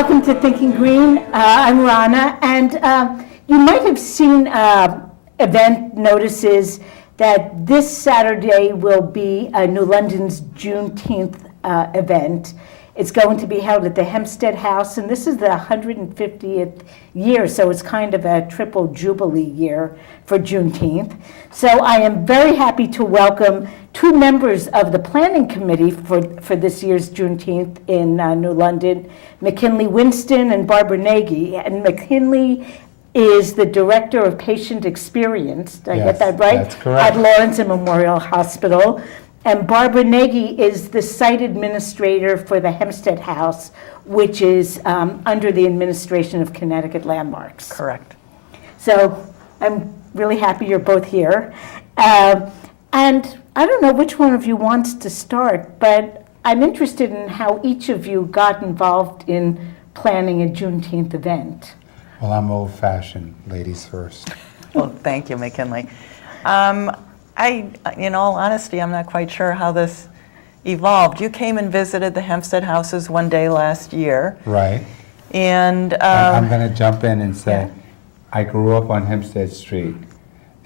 Welcome to Thinking Green. I'm Rana, and you might have seen event notices that this Saturday will be New London's Juneteenth event. It's going to be held at the Hempsted House, and this is the 150th year, so it's kind of a triple jubilee year for Juneteenth. So I am very happy to welcome two members of the planning committee for this year's Juneteenth in New London, McKinley Winston and Barbara Nagy. And McKinley is the Director of Patient Experience, did I get that right? That's correct. At Lawrence Memorial Hospital. And Barbara Nagy is the site administrator for the Hempsted House, which is under the administration of Connecticut Landmarks. Correct. So I'm really happy you're both here. And I don't know which one of you wants to start, but I'm interested in how each of you got involved in planning a Juneteenth event. Well, I'm old-fashioned, ladies first. Well, thank you, McKinley. In all honesty, I'm not quite sure how this evolved. You came and visited the Hempsted Houses one day last year. Right. And I'm going to jump in and say, yeah. I grew up on Hempsted Street,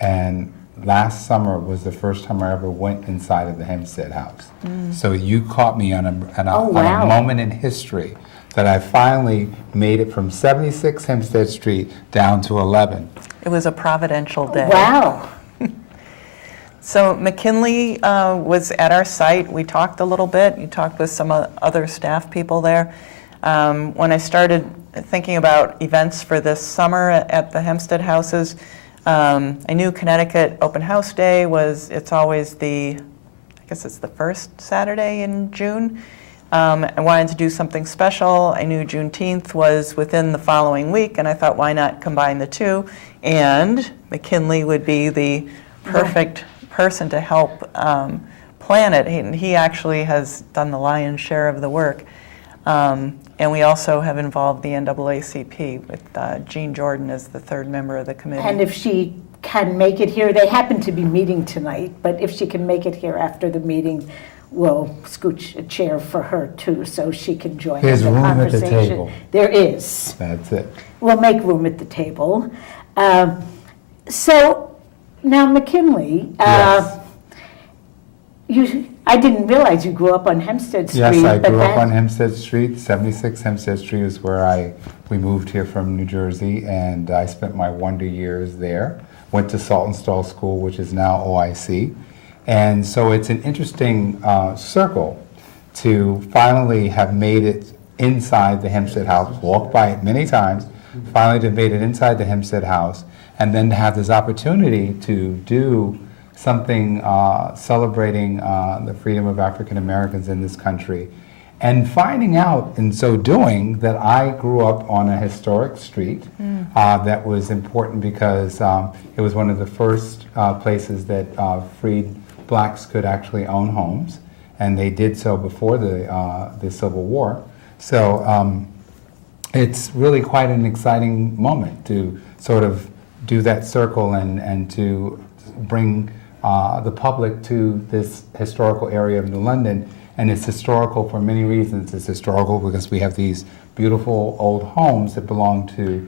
and last summer was the first time I ever went inside of the Hempsted House. So you caught me on a moment in history that I finally made it from 76 Hempsted Street down to 11. It was a providential day. Wow. So McKinley was at our site. We talked a little bit. You talked with some other staff people there. When I started thinking about events for this summer at the Hempsted Houses, I knew Connecticut Open House Day it's always I guess it's the first Saturday in June. I wanted to do something special. I knew Juneteenth was within the following week, and I thought, why not combine the two? And McKinley would be the perfect person to help plan it. He actually has done the lion's share of the work. And we also have involved the NAACP with Jean Jordan as the third member of the committee. And if she can make it here, they happen to be meeting tonight, but if she can make it here after the meeting, we'll scooch a chair for her too, so she can join There's in the room at the conversation. table. There is. That's it. We'll make room at the table. So now, McKinley, Yes. I didn't realize you grew up on Hempsted Street. Yes, I but grew up on Hempsted Street. 76 Hempsted Street is where we moved here from New Jersey, and I spent my wonder years there. Went to Saltonstall School, which is now OIC. And so it's an interesting circle to finally have made it inside the Hempsted House, walked by it many times, finally to have made it inside the Hempsted House, and then to have this opportunity to do something celebrating the freedom of African Americans in this country. And finding out in so doing that I grew up on a historic street that was important because it was one of the first places that freed blacks could actually own homes, and they did so before the Civil War. So it's really quite an exciting moment to sort of do that circle and to bring the public to this historical area of New London. And it's historical for many reasons. It's historical because we have these beautiful old homes that belong to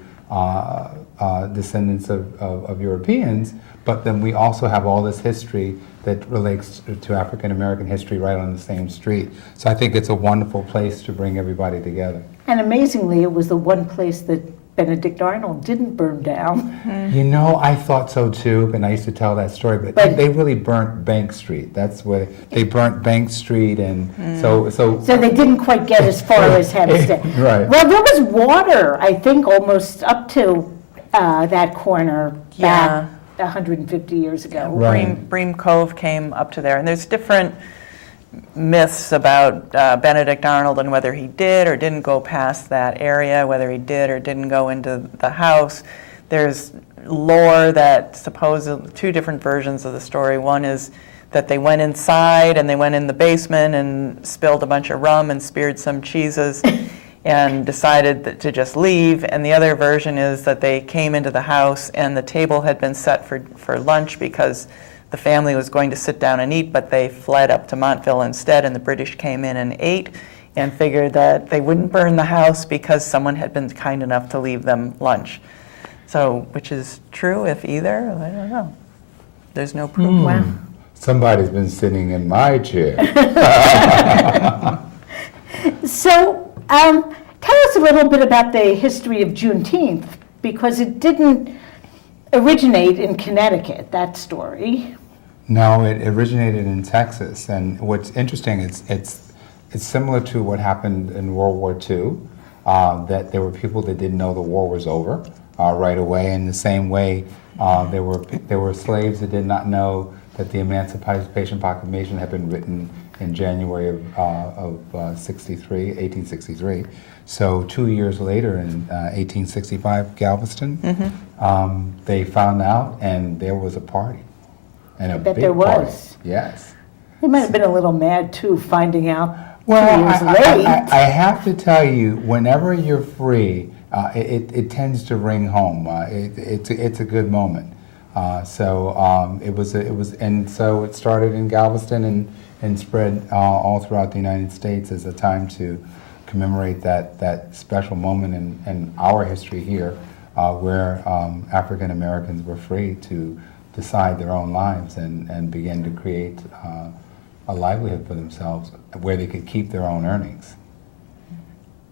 descendants of Europeans, but then we also have all this history that relates to African American history right on the same street. So I think it's a wonderful place to bring everybody together. And amazingly, it was the one place that Benedict Arnold didn't burn down. You know, I thought so too, and I used to tell that story, but they really burnt Bank Street. That's where they burnt Bank Street, and so they didn't quite get as far as Hempsted. Right. Well, there was water, I think, almost up to that corner back 150 years ago. Right. Bream Cove came up to there, and there's different myths about Benedict Arnold and whether he did or didn't go past that area, whether he did or didn't go into the house. There's lore that supposedly, two different versions of the story. One is that they went inside and they went in the basement and spilled a bunch of rum and speared some cheeses and decided to just leave. And the other version is that they came into the house and the table had been set for lunch because the family was going to sit down and eat, but they fled up to Montville instead, and the British came in and ate. and figured that they wouldn't burn the house because someone had been kind enough to leave them lunch. So, which is true, if either, I don't know. There's no proof. Wow. Somebody's been sitting in my chair. So, tell us a little bit about the history of Juneteenth, because it didn't originate in Connecticut, that story. No, it originated in Texas, and what's interesting, it's similar to what happened in World War II, that there were people that didn't know the war was over right away. In the same way, there were slaves that did not know that the Emancipation Proclamation had been written in January of 1863. So 2 years later, in 1865, Galveston, they found out, and there was a party, and a bet big there party. was. Yes. They might have been a little mad, too, finding out 2 Well, years late. I have to tell you, whenever you're free, it tends to ring home. It's a good moment. And so it started in Galveston and spread all throughout the United States as a time to commemorate that special moment in our history here, where African Americans were free to decide their own lives and begin to create a livelihood for themselves where they could keep their own earnings.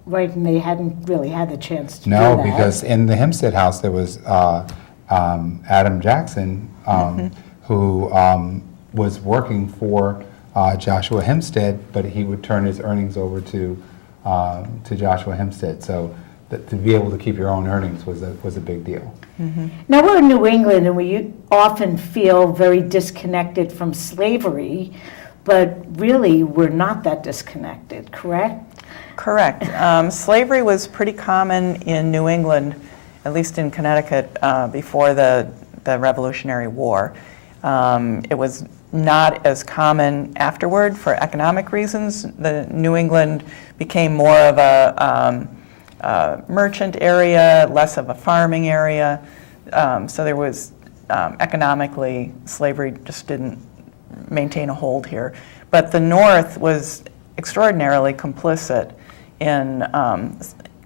Right, and they hadn't really had the chance to do No, that. because in the Hempsted House there was Adam Jackson, who was working for Joshua Hempsted, but he would turn his earnings over to Joshua Hempsted. So to be able to keep your own earnings was a big deal. Now, we're in New England, and we often feel very disconnected from slavery, but really, we're not that disconnected, correct? Correct. Slavery was pretty common in New England, at least in Connecticut, before the Revolutionary War. It was not as common afterward for economic reasons. The New England became more of a merchant area, less of a farming area. So there was, economically, slavery just didn't maintain a hold here. But the North was extraordinarily complicit in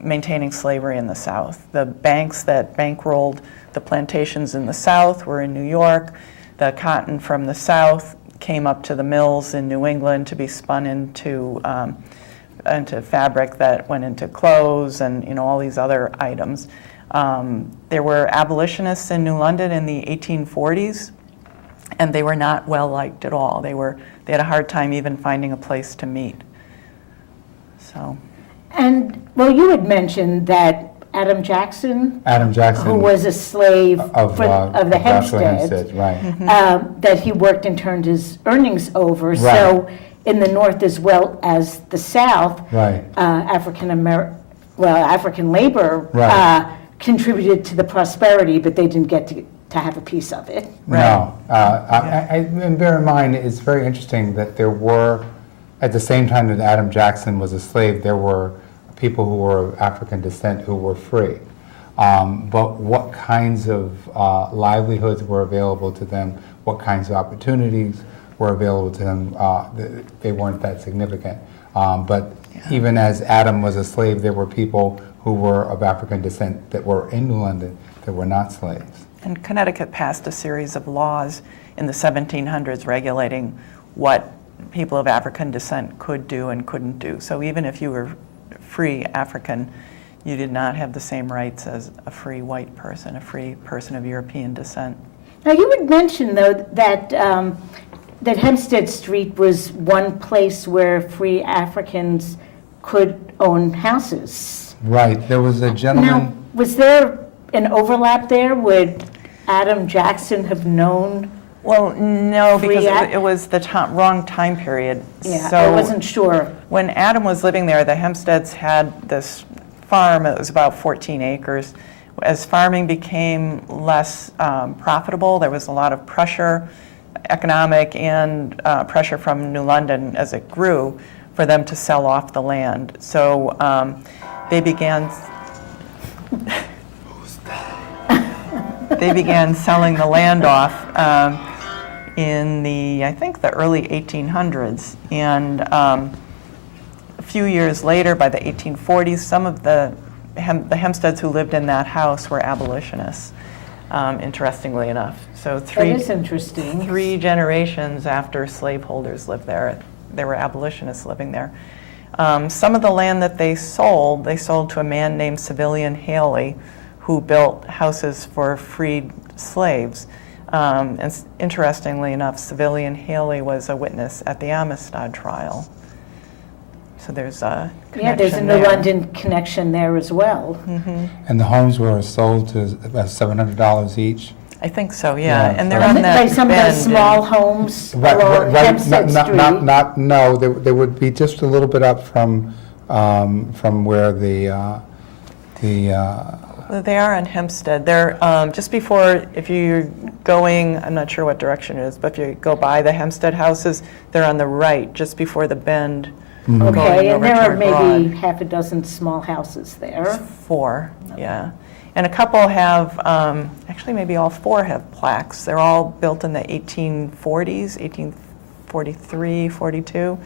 maintaining slavery in the South. The banks that bankrolled the plantations in the South were in New York. The cotton from the South came up to the mills in New England to be spun into fabric that went into clothes and all these other items. There were abolitionists in New London in the 1840s, and they were not well liked at all. They had a hard time even finding a place to meet. So. And, well, you had mentioned that Adam Jackson, who was a slave of the Joshua Hempstead, right. that he worked and turned his earnings over. Right. So in the North as well as the South, Right. African labor Right. contributed to the prosperity, but they didn't get to have a piece of it. No. And bear in mind, it's very interesting that there were, at the same time that Adam Jackson was a slave, there were people who were of African descent who were free. But what kinds of livelihoods were available to them, what kinds of opportunities were available to them, they weren't that significant. But even as Adam was a slave, there were people who were of African descent that were in New London that were not slaves. And Connecticut passed a series of laws in the 1700s regulating what people of African descent could do and couldn't do. So even if you were free African, you did not have the same rights as a free white person, a free person of European descent. Now, you had mentioned, though, that that Hempstead Street was one place where free Africans could own houses. Right. There was a gentleman. Now, was there an overlap there? Would Adam Jackson have known? Well, no, because Free it was the wrong time period. Yeah, So I wasn't sure. when Adam was living there, the Hempsteads had this farm. It was about 14 acres. As farming became less profitable, there was a lot of pressure, economic and pressure from New London as it grew, for them to sell off the land. So they began. They began selling the land off in the, I think, the early 1800s, and a few years later, by the 1840s, some of the Hempsteads who lived in that house were abolitionists, interestingly enough. So That is interesting. 3 generations after slaveholders lived there, there were abolitionists living there. Some of the land that they sold to a man named Civilian Haley, who built houses for freed slaves. And interestingly enough, Civilian Haley was a witness at the Amistad trial. So there's a connection. Yeah, there's a New there. London connection there as well. And the homes were sold to about $700 each? I think so, yeah. Yeah, And they're so- on Like that some of bend those small and- homes Right, along Hempstead Street. no, they would be just a little bit up from where Well, they are on Hempstead. They're just before, if you're going, I'm not sure what direction it is, but if you go by the Hempsted Houses, they're on the right, just before the bend. Mm-hmm. going Okay, and over there are toward maybe Broad. half a dozen small houses there. 4, yeah. And a couple have, actually maybe all 4 have plaques. They're all built in the 1840s, 1843, 42.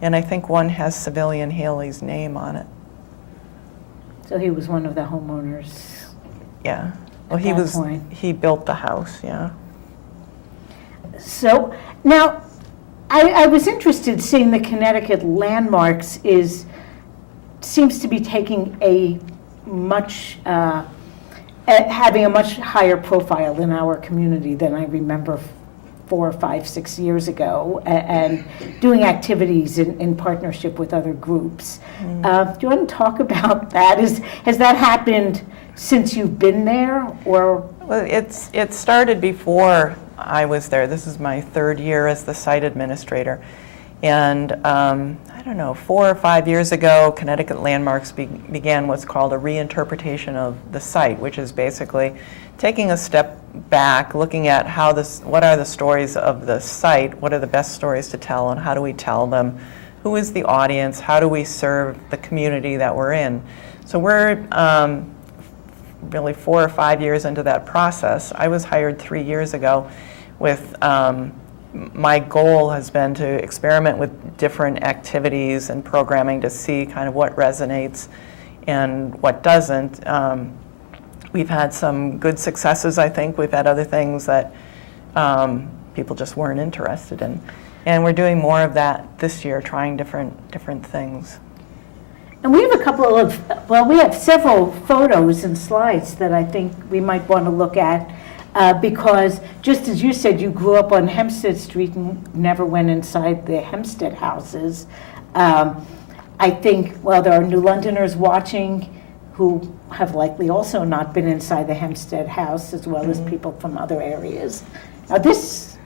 And I think one has Civilian Haley's name on it. So he was one of the homeowners. Yeah. Well, At that point. he built the house, yeah. So now, I was interested seeing the Connecticut landmarks seems to be taking a much, having a much higher profile in our community than I remember 4, 5, 6 years ago, and doing activities in partnership with other groups. Do you want to talk about that? Has that happened since you've been there, or? Well, it started before I was there. This is my 3rd year as the site administrator. And I don't know, 4 or 5 years ago, Connecticut Landmarks began what's called a reinterpretation of the site, which is basically taking a step back, looking at what are the stories of the site, what are the best stories to tell, and how do we tell them, who is the audience, how do we serve the community that we're in. So we're really 4 or 5 years into that process. I was hired 3 years ago with my goal has been to experiment with different activities and programming to see kind of what resonates and what doesn't. We've had some good successes, I think. We've had other things that people just weren't interested in. And we're doing more of that this year, trying different things. And we have we have several photos and slides that I think we might want to look at, because just as you said, you grew up on Hempsted Street and never went inside the Hempsted Houses. I think, there are New Londoners watching who have likely also not been inside the Hempsted House, as well as people from other areas. Now this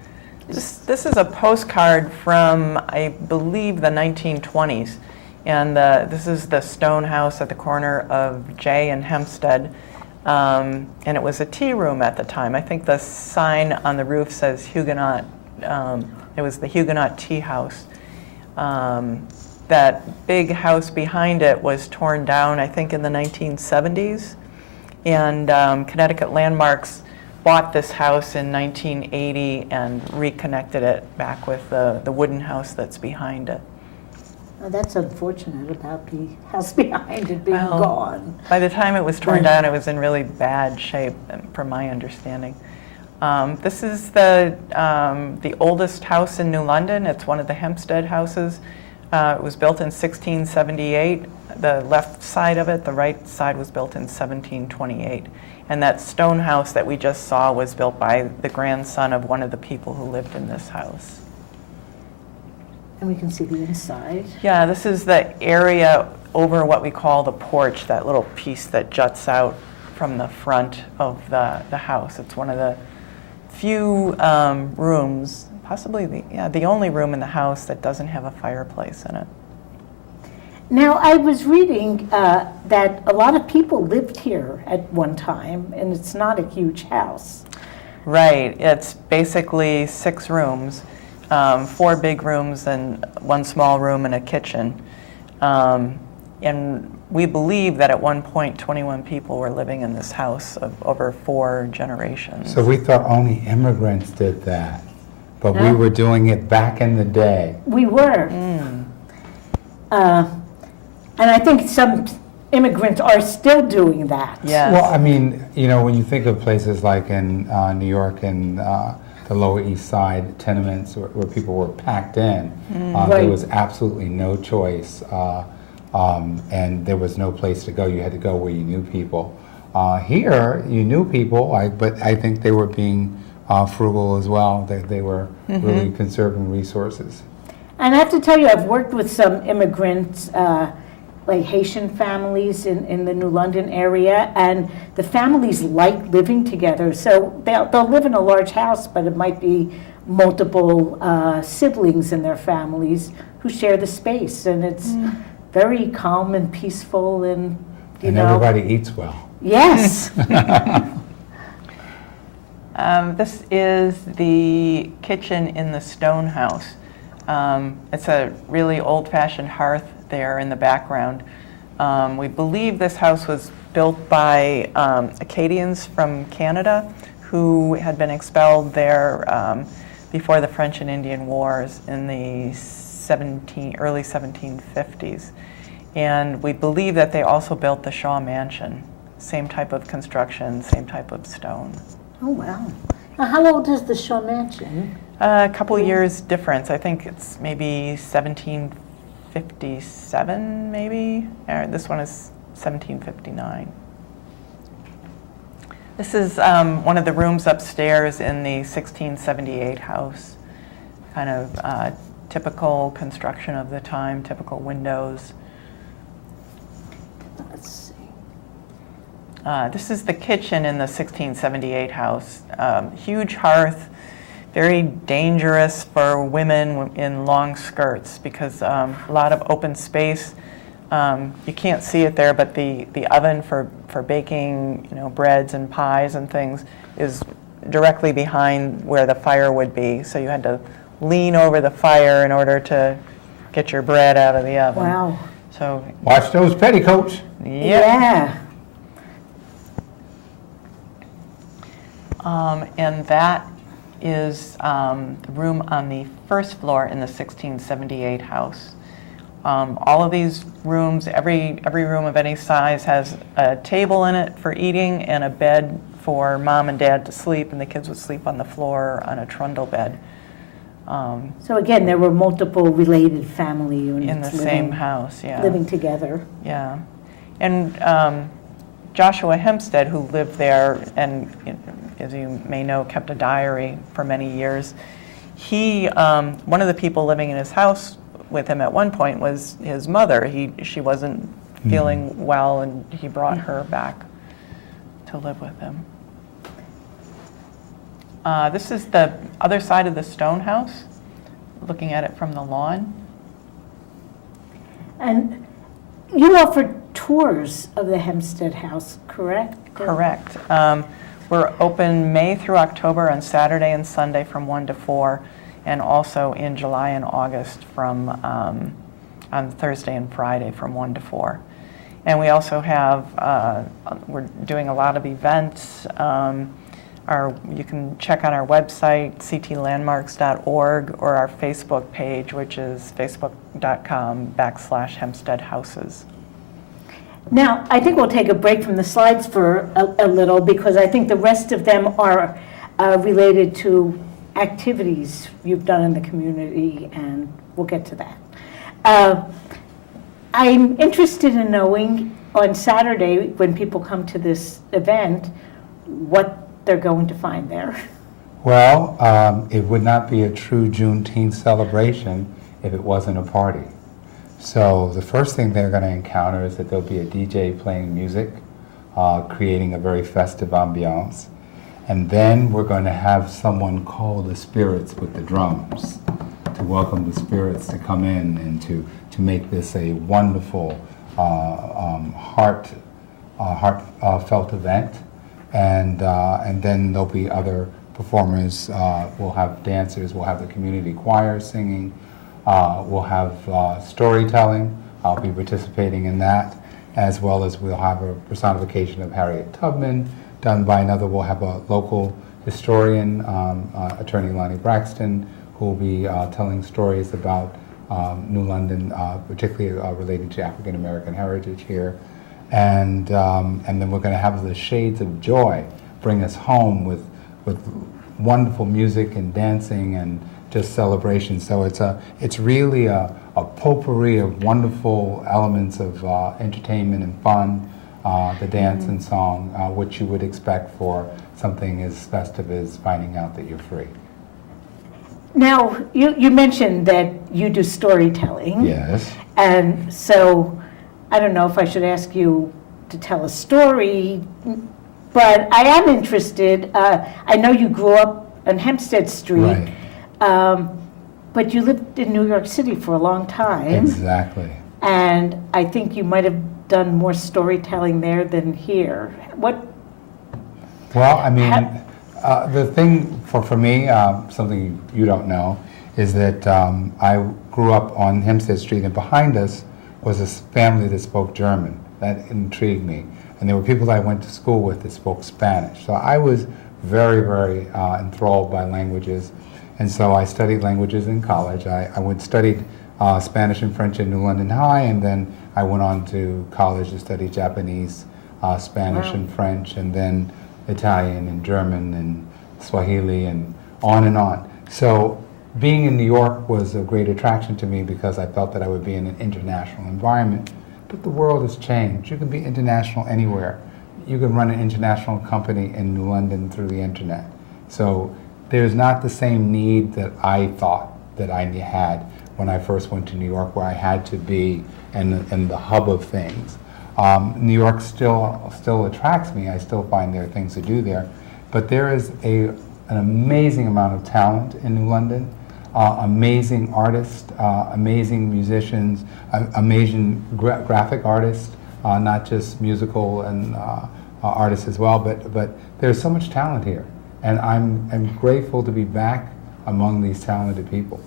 is a postcard from, I believe, the 1920s. And this is the stone house at the corner of J and Hempstead. And it was a tea room at the time. I think the sign on the roof says Huguenot. It was the Huguenot Tea House. That big house behind it was torn down, I think, in the 1970s. And Connecticut Landmarks bought this house in 1980 and reconnected it back with the wooden house that's behind it. That's unfortunate about the house behind it being gone. By the time it was torn down, it was in really bad shape, from my understanding. This is the oldest house in New London. It's one of the Hempsted Houses. It was built in 1678. The left side of it, the right side was built in 1728. And that stone house that we just saw was built by the grandson of one of the people who lived in this house. And we can see the inside. Yeah, this is the area over what we call the porch, that little piece that juts out from the front of the house. It's one of the few rooms, possibly the only room in the house that doesn't have a fireplace in it. Now, I was reading that a lot of people lived here at one time, and it's not a huge house. Right, it's basically 6 rooms. 4 big rooms and 1 small room and a kitchen. And we believe that at one point 21 people were living in this house of over 4 generations. So we thought only immigrants did that, but we No. were doing it back in the day. We were. And I think some immigrants are still doing that. Yes. Well, I mean, you know, when you think of places like in New York and the Lower East Side tenements where people were packed in, Right. there was absolutely no choice, and there was no place to go. You had to go where you knew people. Here, you knew people, but I think they were being frugal as well. They were really conserving resources. And I have to tell you, I've worked with some immigrants, like Haitian families in the New London area, and the families like living together. So they'll live in a large house, but it might be multiple siblings in their families who share the space, and it's very calm and peaceful, and you know. Everybody eats well. Yes. This is the kitchen in the stone house. It's a really old-fashioned hearth there in the background. We believe this house was built by Acadians from Canada who had been expelled there before the French and Indian Wars in the early 1750s. And we believe that they also built the Shaw Mansion. Same type of construction, same type of stone. Oh, wow. Now, how old is the Shaw Mansion? A couple years difference. I think it's maybe 1757, maybe. This one is 1759. This is one of the rooms upstairs in the 1678 house. Kind of typical construction of the time, typical windows. Let's see. This is the kitchen in the 1678 house. Huge hearth, very dangerous for women in long skirts because a lot of open space. You can't see it there, but the oven for baking, you know, breads and pies and things is directly behind where the fire would be. So you had to lean over the fire in order to get your bread out of the oven. Wow. So Watch those petticoats. Yeah. And that is the room on the first floor in the 1678 house. All of these rooms, every room of any size has a table in it for eating and a bed for mom and dad to sleep, and the kids would sleep on the floor on a trundle bed. So again, there were multiple related family units In the same house, yeah. living together. Yeah. And Joshua Hempsted, who lived there and, as you may know, kept a diary for many years, he, one of the people living in his house with him at one point was his mother. She wasn't feeling well, and he brought her back to live with him. This is the other side of the stone house, looking at it from the lawn. And you offered tours of the Hempsted House, correct? Correct. We're open May through October on Saturday and Sunday from 1 to 4, and also in July and August from on Thursday and Friday from 1 to 4. And we also have, we're doing a lot of events. You can check on our website, ctlandmarks.org, or our Facebook page, which is facebook.com/Hempsted Houses. Now, I think we'll take a break from the slides for a little, because I think the rest of them are related to activities you've done in the community, and we'll get to that. I'm interested in knowing on Saturday, when people come to this event, what they're going to find there. Well, it would not be a true Juneteenth celebration if it wasn't a party. So the first thing they're going to encounter is that there'll be a DJ playing music, creating a very festive ambiance. And then we're going to have someone call the spirits with the drums to welcome the spirits to come in and to make this a wonderful, heartfelt event. And then there'll be other performers. We'll have dancers. We'll have the community choir singing. We'll have storytelling. I'll be participating in that, as well as we'll have a personification of Harriet Tubman done by another. We'll have a local historian, Attorney Lonnie Braxton, who will be telling stories about New London, particularly relating to African American heritage here. And then we're going to have the Shades of Joy bring us home with wonderful music and dancing and just celebration. So it's really a potpourri of wonderful elements of entertainment and fun, the dance and song, which you would expect for something as festive as finding out that you're free. Now, you mentioned that you do storytelling. Yes. And so I don't know if I should ask you to tell a story, but I am interested. I know you grew up on Hempsted Street, Right. but you lived in New York City for a long time. Exactly. And I think you might have done more storytelling there than here. What? Well, I mean, the thing for me, something you don't know, is that I grew up on Hempsted Street, and behind us was a family that spoke German. That intrigued me. And there were people that I went to school with that spoke Spanish. So I was very, very enthralled by languages. And so I studied languages in college. I studied Spanish and French at New London High, and then I went on to college to study Japanese, Spanish Wow. and French, and then Italian and German and Swahili and on and on. So being in New York was a great attraction to me because I felt that I would be in an international environment. But the world has changed. You can be international anywhere. You can run an international company in New London through the internet. So there's not the same need that I thought that I had when I first went to New York, where I had to be in the hub of things. New York still attracts me. I still find there are things to do there. But there is an amazing amount of talent in New London, amazing artists, amazing musicians, amazing graphic artists, not just musical and artists as well, but there's so much talent here. And I'm grateful to be back among these talented people.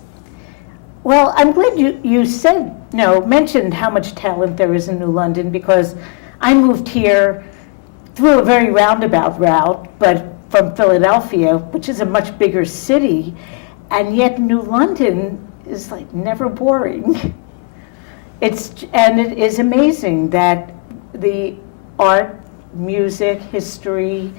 Well, I'm glad you said, mentioned how much talent there is in New London, because I moved here through a very roundabout route, but from Philadelphia, which is a much bigger city, and yet New London is like never boring. And it is amazing that the art, music, history,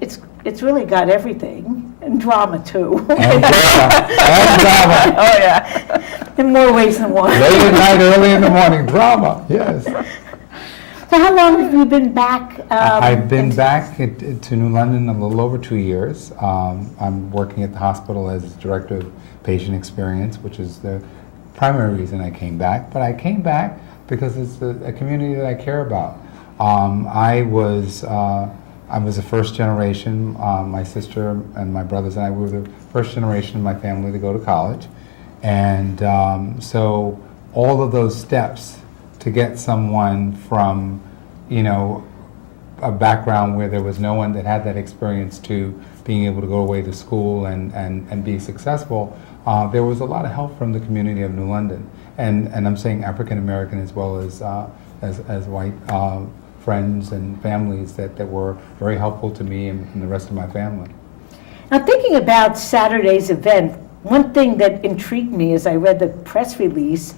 it's really got everything, and drama too. And drama. Oh, yeah. In more ways than one. Late at night, early in the morning, drama, yes. So how long have you been back? I've been back to New London a little over 2 years. I'm working at the hospital as Director of Patient Experience, which is the primary reason I came back. But I came back because it's a community that I care about. I was a first generation. My sister and my brothers and I were the first generation of my family to go to college. And so all of those steps to get someone from, a background where there was no one that had that experience to being able to go away to school and be successful, there was a lot of help from the community of New London. And I'm saying African American as well as white friends and families that were very helpful to me and the rest of my family. Now, thinking about Saturday's event, one thing that intrigued me as I read the press release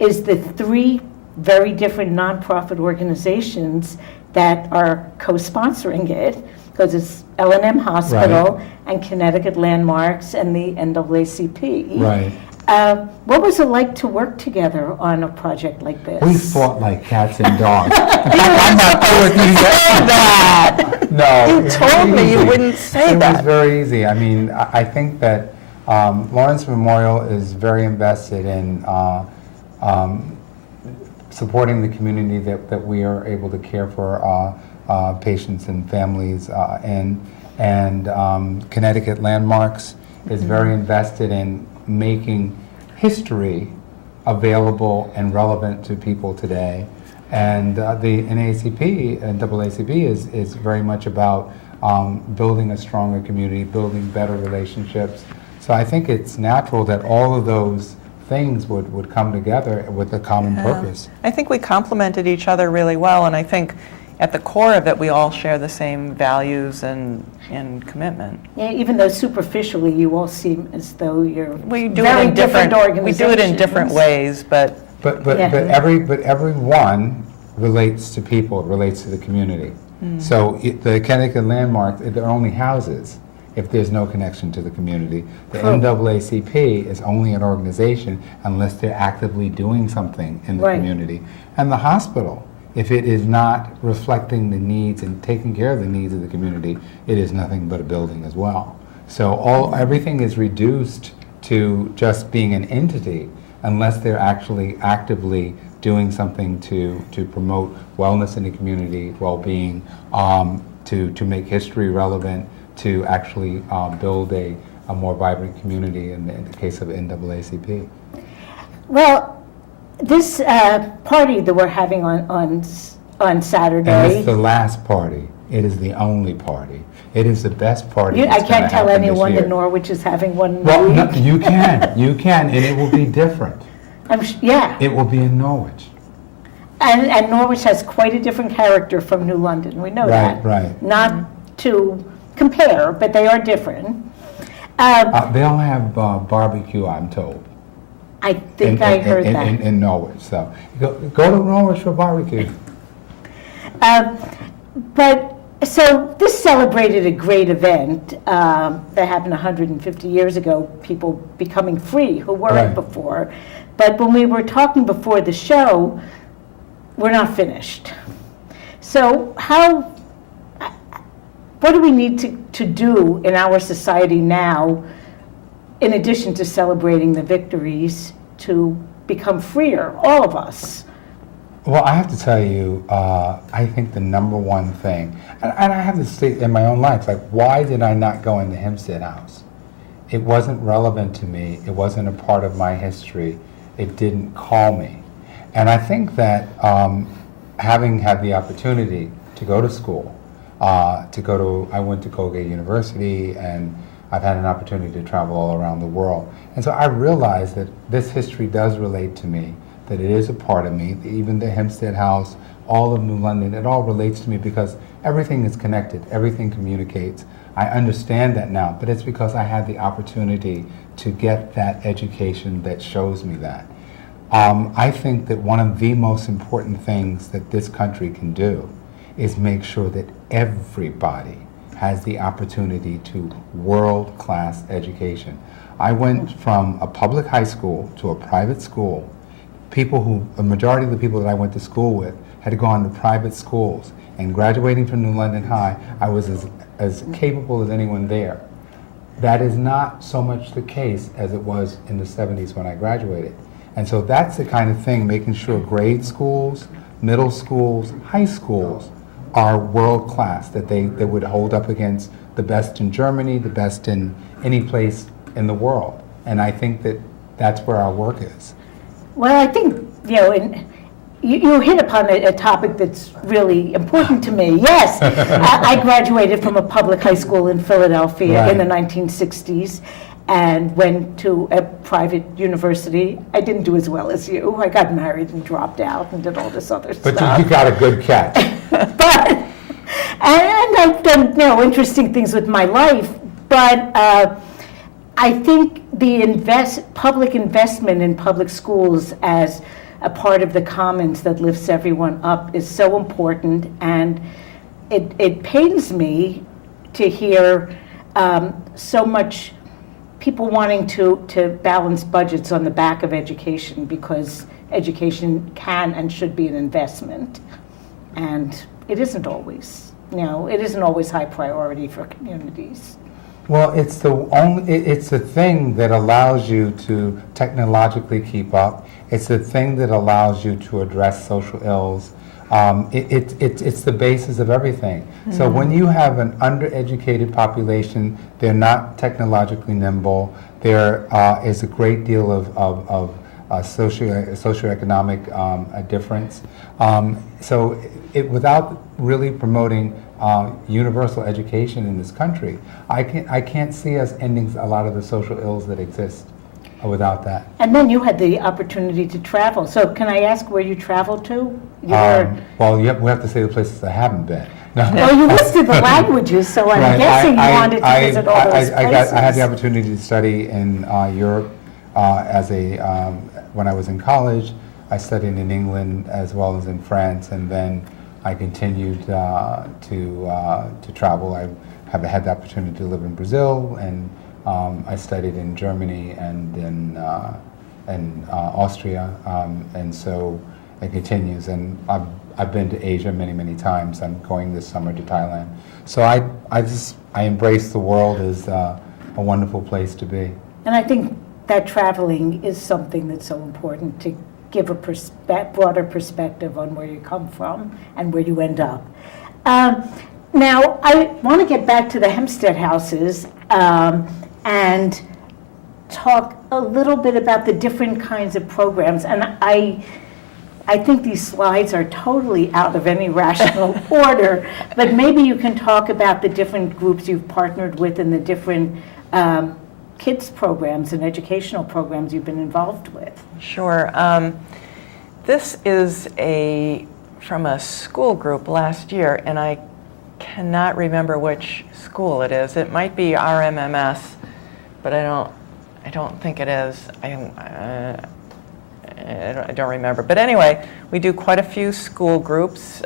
is the 3 very different nonprofit organizations that are co-sponsoring it, because it's L&M Hospital and Connecticut Landmarks and the NAACP. Right. What was it like to work together on a project like this? We fought like cats and dogs. I'm not sure if you said that. No. You told me you wouldn't say It that. was very easy. I mean, I think that Lawrence Memorial is very invested in supporting the community that we are able to care for patients and families, and Connecticut Landmarks is very invested in making history available and relevant to people today. And the NAACP and AACP is very much about building a stronger community, building better relationships. So I think it's natural that all of those things would come together with a common purpose. I think we complemented each other really well, and I think at the core of it, we all share the same values and commitment. Yeah, even though superficially you all seem as though you're We do very it in different organizations. We do it in different ways, but But everyone relates to people, it relates to the community. So the Connecticut landmarks, they're only houses if there's no connection to the community. The True. NAACP is only an organization unless they're actively doing something in the Right. community. And the hospital, if it is not reflecting the needs and taking care of the needs of the community, it is nothing but a building as well. So everything is reduced to just being an entity unless they're actually actively doing something to promote wellness in the community, well-being, to make history relevant, to actually build a more vibrant community in the case of NAACP. Well, this party that we're having on And Saturday. it's the last party. It is the only party. It is the best party I that's can't gonna tell happen this anyone year. that Norwich is having one in a Well, no, week. you can, and it will be different. Yeah, It will be in Norwich. and Norwich has quite a different character from New London, we know that. Right. Not to compare, but they are different. They'll have barbecue, I'm told. I think I heard that. In Norwich, so go to Norwich for barbecue. But, so this celebrated a great event that happened 150 years ago, people becoming free who weren't Right. before. But when we were talking before the show, we're not finished. So what do we need to do in our society now, in addition to celebrating the victories, to become freer, all of us? Well, I have to tell you, I think the number one thing, and I have to say in my own life, like, why did I not go in the Hempsted House? It wasn't relevant to me. It wasn't a part of my history. It didn't call me. And I think that having had the opportunity to go to school, I went to Colgate University, and I've had an opportunity to travel all around the world. And so I realized that this history does relate to me, that it is a part of me, even the Hempsted House, all of New London, it all relates to me because everything is connected, everything communicates. I understand that now, but it's because I had the opportunity to get that education that shows me that. I think that one of the most important things that this country can do is make sure that everybody has the opportunity to world-class education. I went from a public high school to a private school. A majority of the people that I went to school with had gone to private schools, and graduating from New London High, I was as capable as anyone there. That is not so much the case as it was in the 70s when I graduated. And so that's the kind of thing, making sure grade schools, middle schools, high schools are world class, that they would hold up against the best in Germany, the best in any place in the world. And I think that that's where our work is. Well, I think, you hit upon a topic that's really important to me. Yes, I graduated from a public high school in Philadelphia in the 1960s and went to a private university. I didn't do as well as you. I got married and dropped out and did all this other stuff. But you got a good catch. And I've done interesting things with my life, but I think the public investment in public schools as a part of the commons that lifts everyone up is so important, and it pains me to hear so much people wanting to balance budgets on the back of education, because education can and should be an investment, and it isn't always. It isn't always high priority for communities. Well, it's the thing that allows you to technologically keep up. It's the thing that allows you to address social ills. It's the basis of everything. Mm-hmm. So when you have an undereducated population, they're not technologically nimble. There is a great deal of socioeconomic difference. So without really promoting universal education in this country, I can't see us ending a lot of the social ills that exist without that. And then you had the opportunity to travel. So can I ask where you traveled to? You were, Well, we have to say the places I haven't been. No. well, you listed the languages, so I'm Right. guessing you wanted to visit all those places. I had the opportunity to study in Europe when I was in college. I studied in England as well as in France, and then I continued to travel. I have had the opportunity to live in Brazil, and I studied in Germany and in Austria, and so it continues. And I've been to Asia many, many times. I'm going this summer to Thailand. So I embrace the world as a wonderful place to be. And I think that traveling is something that's so important to give a broader perspective on where you come from and where you end up. Now, I want to get back to the Hempsted Houses and talk a little bit about the different kinds of programs. And I think these slides are totally out of any rational order, but maybe you can talk about the different groups you've partnered with and the different kids programs and educational programs you've been involved with. Sure. This is from a school group last year, and I cannot remember which school it is. It might be RMMS, but I don't think it is. I don't remember. But anyway, we do quite a few school groups.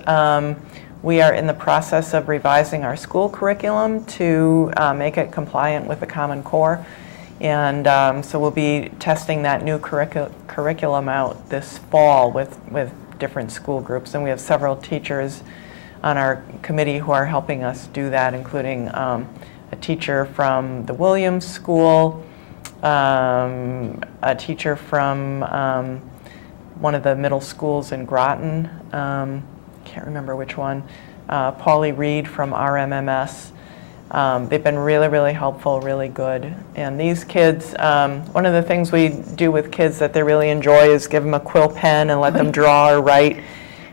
We are in the process of revising our school curriculum to make it compliant with the Common Core. And so we'll be testing that new curriculum out this fall with different school groups. And we have several teachers on our committee who are helping us do that, including a teacher from the Williams School, a teacher from one of the middle schools in Groton, can't remember which one, Paulie Reed from RMMS. They've been really, really helpful, really good. And these kids, one of the things we do with kids that they really enjoy is give them a quill pen and let them draw or write.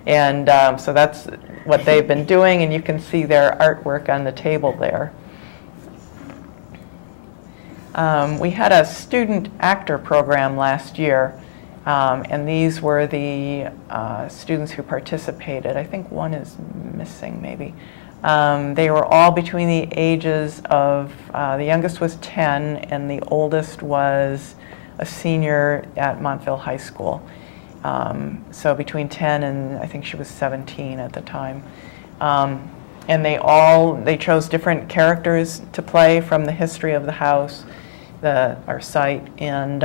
And so that's what they've been doing, and you can see their artwork on the table there. We had a student actor program last year, and these were the students who participated. I think one is missing, maybe. They were all between the ages of, the youngest was 10, and the oldest was a senior at Montville High School. So between 10 and I think she was 17 at the time. And they chose different characters to play from the history of the house, our site, and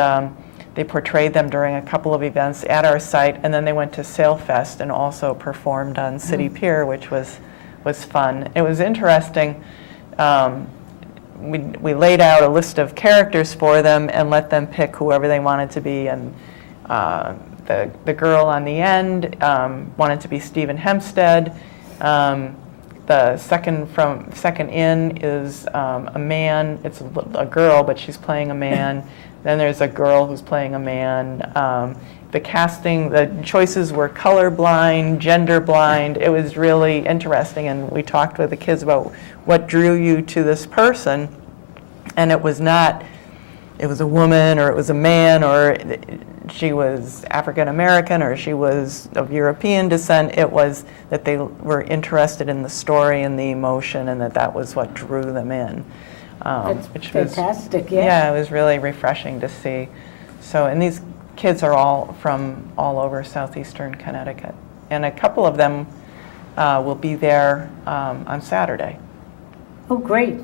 they portrayed them during a couple of events at our site, and then they went to Sailfest and also performed on City Pier, which was fun. It was interesting. We laid out a list of characters for them and let them pick whoever they wanted to be, and the girl on the end wanted to be Stephen Hempsted. The second in is a man. It's a girl, but she's playing a man. Then there's a girl who's playing a man. The choices were colorblind, gender blind. It was really interesting, and we talked with the kids about what drew you to this person, and it was not, it was a woman, or it was a man, or she was African American, or she was of European descent. It was that they were interested in the story and the emotion, and that was what drew them in. That's which fantastic, was, yeah, it was really refreshing to see. So, and these kids are all from all over southeastern Connecticut, and a couple of them will be there on Saturday. Oh, great.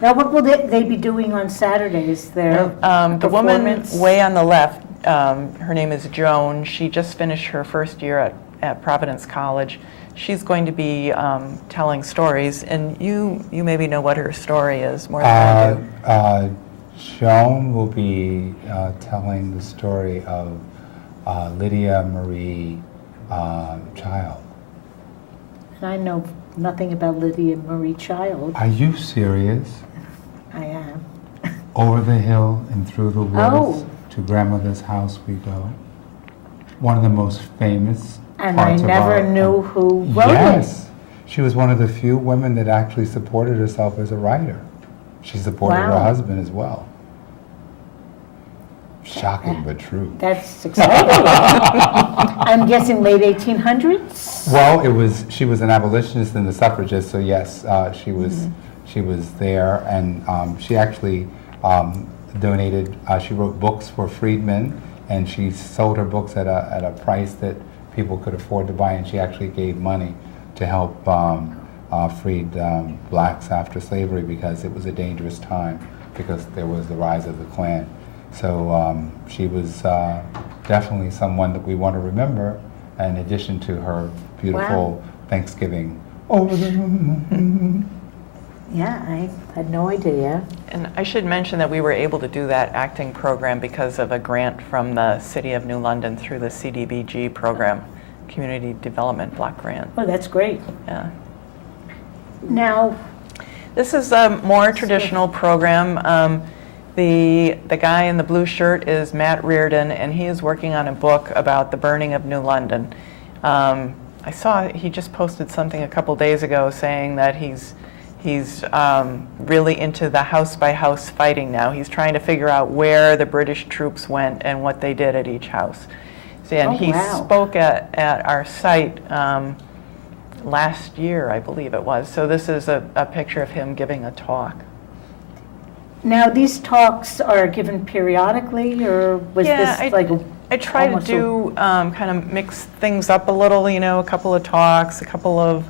Now, what will they be doing on Saturdays? Their the woman way on the left, her name is Joan. She just finished her first year at Providence College. She's going to be telling stories, and you maybe know what her story is more than I do. Joan will be telling the story of Lydia Marie Child. And I know nothing about Lydia Marie Child. Are you serious? I am. Over the hill and through the woods, Oh. to grandmother's house we go. One of the most famous And I parts of never our- knew who wrote Yes. She was one of the few women that actually supported herself as a writer. She supported her Wow. husband as well. Shocking but true. That's exciting. I'm guessing late 1800s? Well, she was an abolitionist and a suffragist, so yes, she was there, and she actually donated. She wrote books for freedmen, and she sold her books at a price that people could afford to buy, and she actually gave money to help freed blacks after slavery, because it was a dangerous time, because there was the rise of the Klan. So she was definitely someone that we want to remember, in addition to her beautiful Thanksgiving. Yeah, I had no idea. And I should mention that we were able to do that acting program because of a grant from the City of New London through the CDBG program, Community Development Block Grant. Oh, that's great. Yeah. Now, This is a more traditional program. The guy in the blue shirt is Matt Reardon, and he is working on a book about the burning of New London. I saw he just posted something a couple days ago saying that he's really into the house-by-house fighting now. He's trying to figure out where the British troops went and what they did at each house. So, and he spoke at our site last year, I believe it was. So this is a picture of him giving a talk. now these talks are given periodically, or was this like a... I try to do kind of mix things up a little, you know, a couple of talks, a couple of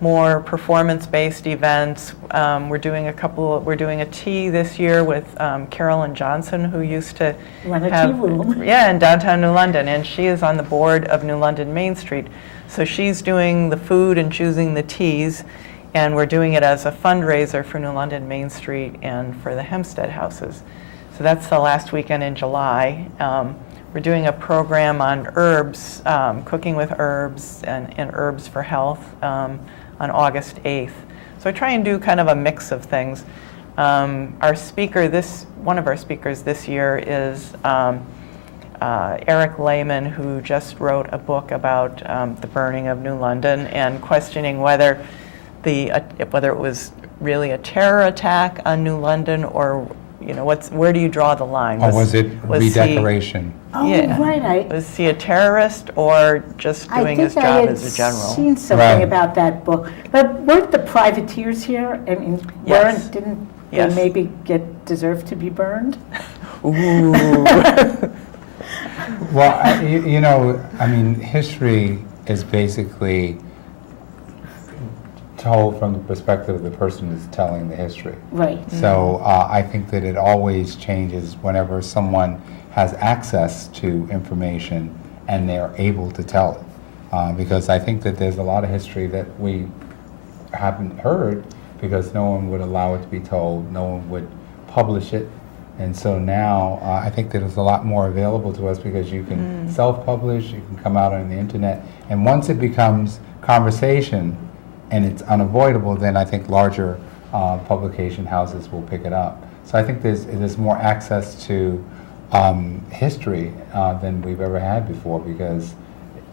more performance-based events. We're doing a tea this year with Carolyn Johnson, who used to Run a tea room. Yeah, in downtown New London, and she is on the board of New London Main Street. So she's doing the food and choosing the teas, and we're doing it as a fundraiser for New London Main Street and for the Hempsted Houses. So that's the last weekend in July. We're doing a program on herbs, cooking with herbs and herbs for health on August 8th. So I try and do kind of a mix of things. One of our speakers this year is Eric Lehman, who just wrote a book about the burning of New London and questioning whether it was really a terror attack on New London, or where do you draw the line? Was it redecoration? Oh, Yeah. right. Was he a terrorist or just doing his job as a general? I seen something about that book. But weren't the privateers here? I mean, Yes. didn't Yes. they maybe deserve to be burned? Ooh. Well, I mean, history is basically told from the perspective of the person who's telling the history. Right. So I think that it always changes whenever someone has access to information and they're able to tell it. Because I think that there's a lot of history that we haven't heard because no one would allow it to be told, no one would publish it. And so now I think that there's a lot more available to us because you can self-publish, you can come out on the internet. And once it becomes conversation and it's unavoidable, then I think larger publication houses will pick it up. So I think there's more access to history than we've ever had before, because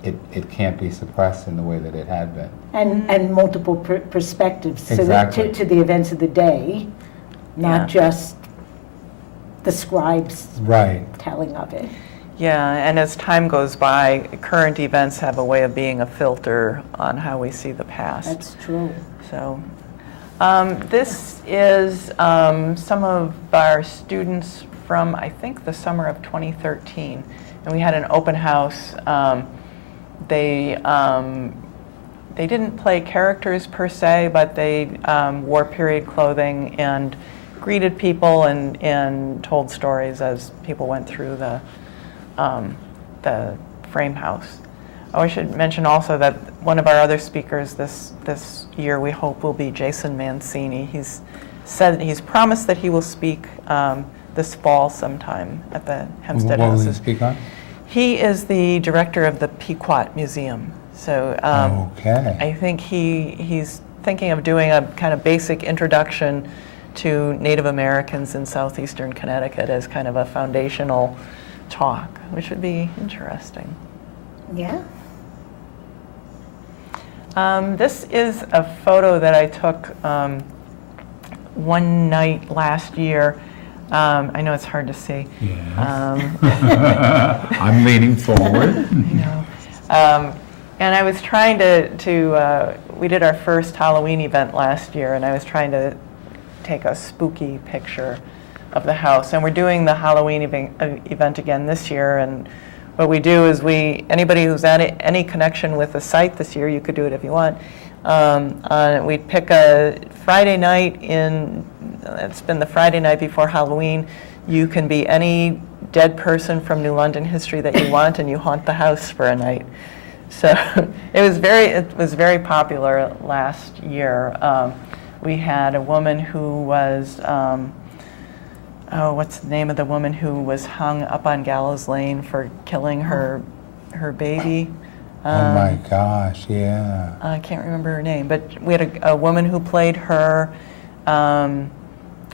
it can't be suppressed in the way that it had been. And multiple perspectives Exactly. to the events of the day, not just the scribes telling of it. Yeah, and as time goes by, current events have a way of being a filter on how we see the past. That's true. So this is some of our students from, I think, the summer of 2013. And we had an open house. They didn't play characters per se, but they wore period clothing and greeted people and told stories as people went through the frame house. Oh, I should mention also that one of our other speakers this year, we hope, will be Jason Mancini. He's promised that he will speak this fall sometime at the Hempsted Houses. What will he speak on? He is the director of the Pequot Museum. So I think he's thinking of doing a kind of basic introduction to Native Americans in southeastern Connecticut as kind of a foundational talk, which would be interesting. Yeah. This is a photo that I took one night last year. I know it's hard to see. Yes. I'm leaning forward. I know. And I was trying to we did our first Halloween event last year, and I was trying to take a spooky picture of the house. And we're doing the Halloween event again this year, and what we do is anybody who's had any connection with the site this year, you could do it if you want, we pick a Friday night it's been the Friday night before Halloween. You can be any dead person from New London history that you want, and you haunt the house for a night. So it was very popular last year. We had a woman who was, what's the name of the woman who was hung up on Gallows Lane for killing her baby? Oh my gosh, yeah. I can't remember her name, but we had a woman who played her.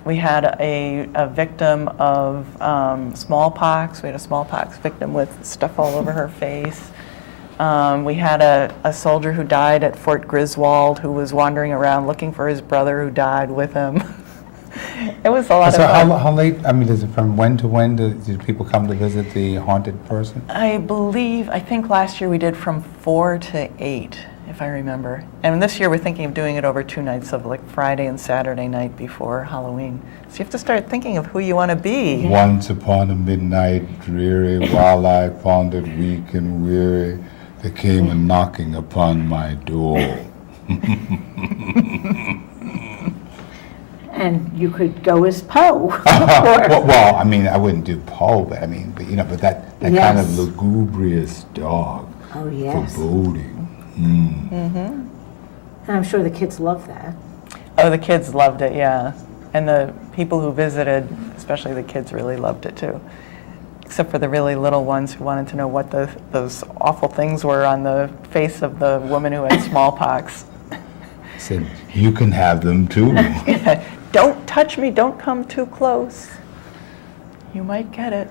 We had a victim of smallpox. We had a smallpox victim with stuff all over her face. We had a soldier who died at Fort Griswold who was wandering around looking for his brother who died with him. It was a lot of fun. How late, is it from when to when did people come to visit the haunted person? I think last year we did from 4 to 8, if I remember. And this year we're thinking of doing it over 2 nights, of like Friday and Saturday night before Halloween. So you have to start thinking of who you want to be. Once upon a midnight dreary, while I pondered weak and weary, there came a knocking upon my door. And you could go as Poe. Well, I wouldn't do Poe, but but that kind of Yes. lugubrious dog. Oh, yes. Foreboding. And I'm sure the kids love that. Oh, the kids loved it, yeah. And the people who visited, especially the kids, really loved it too. Except for the really little ones who wanted to know what those awful things were on the face of the woman who had smallpox. Said, you can have them too. Don't touch me, don't come too close. You might get it.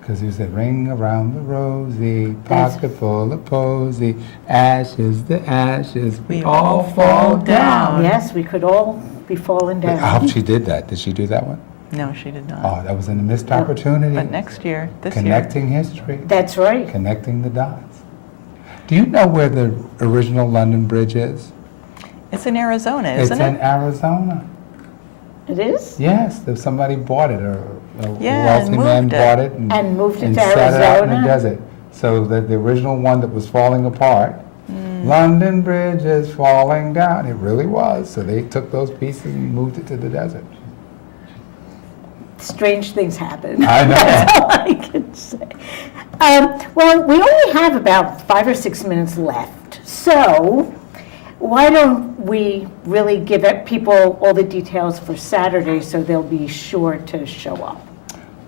Because he said, ring around the rosy, That's- pocket full of posy, ashes, the ashes, We all fall down. Yes, we could all be falling I down. hope she did that. Did she do that one? No, she did not. Oh, that was a missed opportunity. But next year, this year. Connecting history, That's right. connecting the dots. Do you know where the original London Bridge is? It's in Arizona, It's isn't in it? Arizona. It is? Yes, somebody bought it, or a Yeah, wealthy and man moved it. bought it And moved it to set it out in the Arizona? desert. So that the original one that was falling apart, London Bridge is falling down. It really was. So they took those pieces and moved it to the desert. Strange things happen. I know. That's all I can say. Well, we only have about 5 or 6 minutes left. So why don't we really give people all the details for Saturday so they'll be sure to show up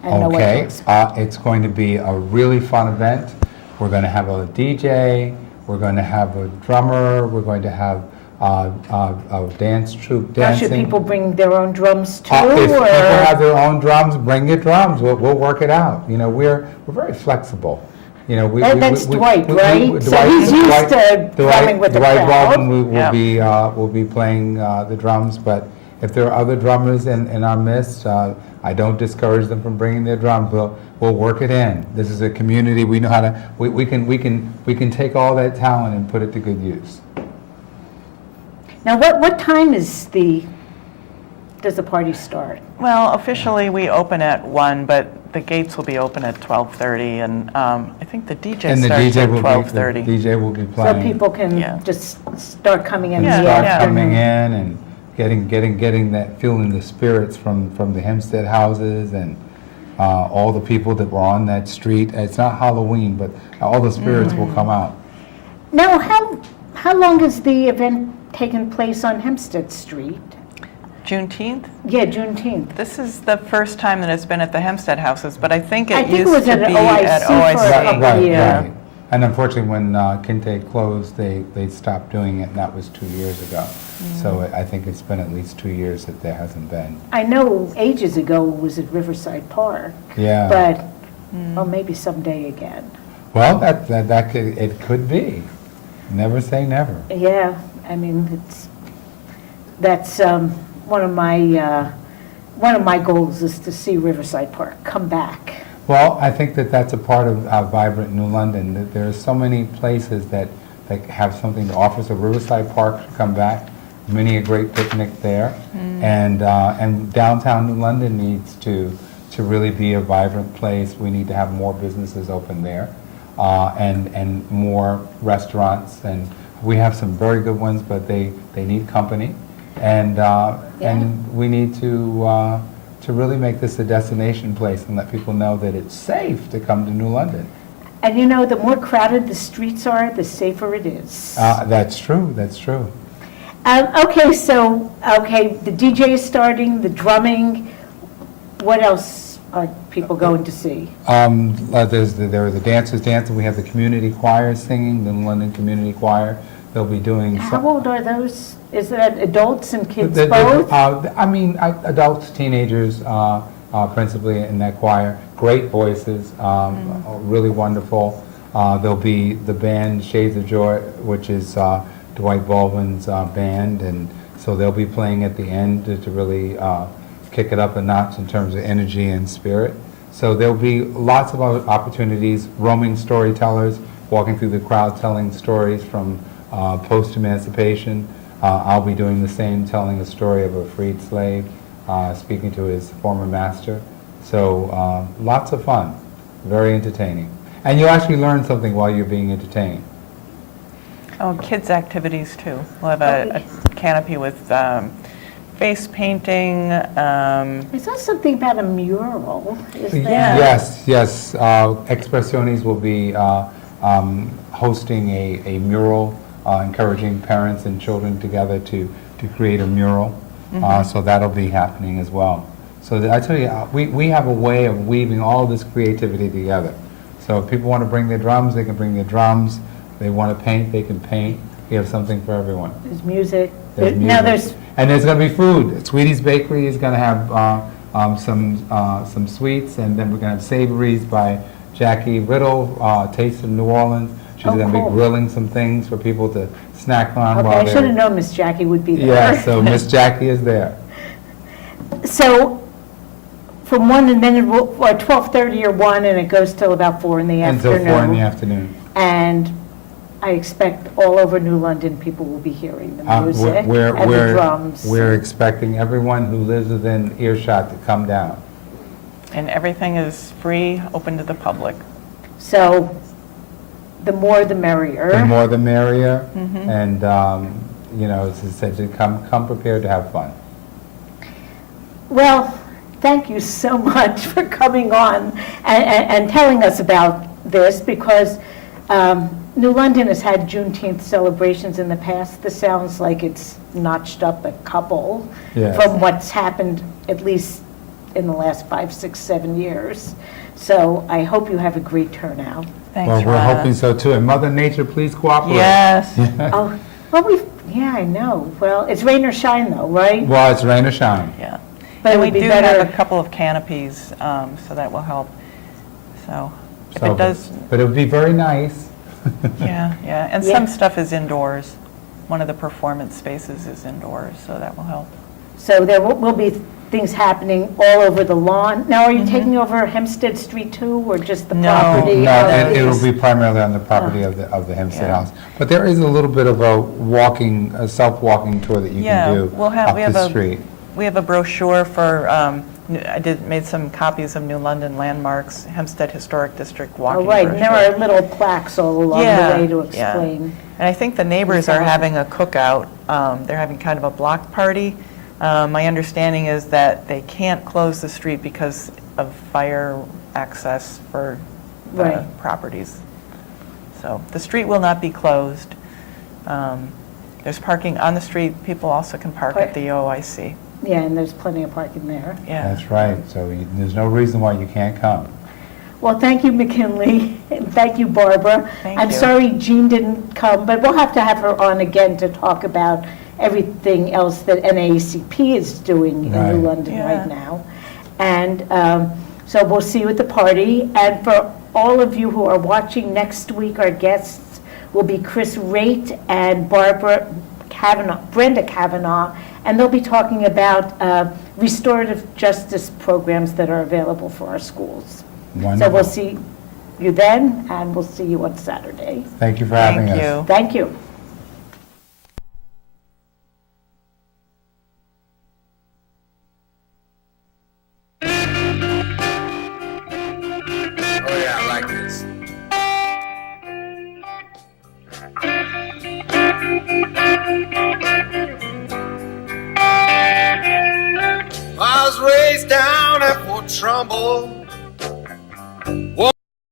and know what to Okay, expect. it's going to be a really fun event. We're going to have a DJ, we're going to have a drummer, we're going to have a dance troupe Now, dancing. should people bring their own drums too? If people or- have their own drums, bring your drums. We'll work it out. We're very flexible. That's Dwight, right? So he's used to drumming with the Dwight crowd. Baldwin Yeah. will be playing the drums. But if there are other drummers in our midst, I don't discourage them from bringing their drums. We'll work it in. This is a community. We know how to. We can take all that talent and put it to good use. Now, what time does the party start? Well, officially we open at 1, but the gates will be open at 12:30, and I think the DJ And the starts DJ at will 12:30. be the DJ will be So playing. people can Yeah. just start coming in And the start yeah. coming afternoon. in and getting that, feeling the spirits from the Hempsted Houses and all the people that were on that street. It's not Halloween, but all the spirits will come out. Now, how long has the event taken place on Hempstead Street? Juneteenth? Yeah, Juneteenth. This is the first time that it's been at the Hempsted Houses, but I think I it think it used was to at be OIC at for a OIC. couple Right. Yeah. And unfortunately, when Kinte closed, they stopped doing it, and that was 2 years ago. So I think it's been at least 2 years that there hasn't been. I know ages ago it was at Riverside Park, Yeah. but, well, maybe someday again. Well, that could be. Never say never. Yeah, I mean, that's one of my one of my goals is to see Riverside Park come back. Well, I think that that's a part of vibrant New London, that there are so many places that have something to offer. So Riverside Park should come back, many a great picnic there. And downtown New London needs to really be a vibrant place. We need to have more businesses open there, and more restaurants. And we have some very good ones, but they need company. And we need to really make this a destination place and let people know that it's safe to come to New London. And you know, the more crowded the streets are, the safer it is. That's true, that's true. Okay, the DJ is starting, the drumming. What else are people going to see? There are the dancers dancing. We have the community choir singing, the New London Community Choir. They'll be doing. How old are those? Is that adults and kids The- both? Adults, teenagers, principally in that choir. Great voices, really wonderful. There'll be the band Shades of Joy, which is Dwight Baldwin's band, and so they'll be playing at the end to really kick it up a notch in terms of energy and spirit. So there'll be lots of other opportunities, roaming storytellers, walking through the crowd telling stories from post-emancipation. I'll be doing the same, telling the story of a freed slave, speaking to his former master. So lots of fun, very entertaining. And you actually learn something while you're being entertained. Oh, kids' activities too. We'll have a canopy with face painting. Is that something about a mural? Is that? Yes. Expressiones will be hosting a mural, encouraging parents and children together to create a mural. So that'll be happening as well. So I tell you, we have a way of weaving all this creativity together. So if people want to bring their drums, they can bring their drums. They want to paint, they can paint. We have something for everyone. There's music. Now and there's going to be food. Sweetie's Bakery is going to have some sweets, and then we're going to have savories by Jackie Riddle, Taste of New Orleans. She's going to be grilling some things for people to snack on Okay, while I they're... should have known Miss Jackie would be there. Yeah, so Miss Jackie is there. So from 1 and then, or 12:30 or 1, and it goes till about 4 in the Until afternoon. 4 in the afternoon. And I expect all over New London, people will be hearing the music and the drums. We're expecting everyone who lives within earshot to come down. And everything is free, open to the public. So the more the merrier. The more the merrier, and as I said, to come prepared to have fun. Well, thank you so much for coming on and telling us about this, because New London has had Juneteenth celebrations in the past. This sounds like it's notched up a couple from what's happened, at least in the last 5, 6, 7 years. So I hope you have a great turnout. Thanks, Well, we're Rhonda. hoping so too. And Mother Nature, please cooperate. Yes. Oh, well, I know. Well, it's rain or shine though, right? Well, it's rain or shine. Yeah. But it And we would be do better- have a couple of canopies, so that will help. So if So, it does, but it would be very nice. yeah. And Yeah. some stuff is indoors. One of the performance spaces is indoors, so that will help. So there will be things happening all over the lawn. Now, are you taking over Hempsted Street too, or just the No. property? No, of and it'll these- be primarily on the property of the Hempsted Yeah. House. But there is a little bit of a self-walking tour that you can do we up have the street. We have a brochure for, made some copies of New London landmarks, Hempsted Historic District Oh, walking right, and there brochure. are little plaques all along the Yeah, way to yeah. explain. And I think the neighbors are Exactly. having a cookout. They're having kind of a block party. My understanding is that they can't close the street because of fire access for the Right. properties. So the street will not be closed. There's parking on the street. People also can park at the OIC. Yeah, and there's plenty of parking there. Yeah. That's right. So there's no reason why you can't come. Well, thank you, McKinley, and thank you, Barbara. Thank I'm you. sorry Jean didn't come, but we'll have to have her on again to talk about everything else that NAACP is doing in Right. New London Yeah. right now. And so we'll see you at the party. And for all of you who are watching next week, our guests will be Chris Raitt and Brenda Kavanaugh, and they'll be talking about restorative justice programs that are available for our schools. So Wonderful. we'll see you then, and we'll see you on Saturday. Thank you for having us. Thank you. Thank you. Oh yeah, I like this. I was raised down at Fort Trumbull.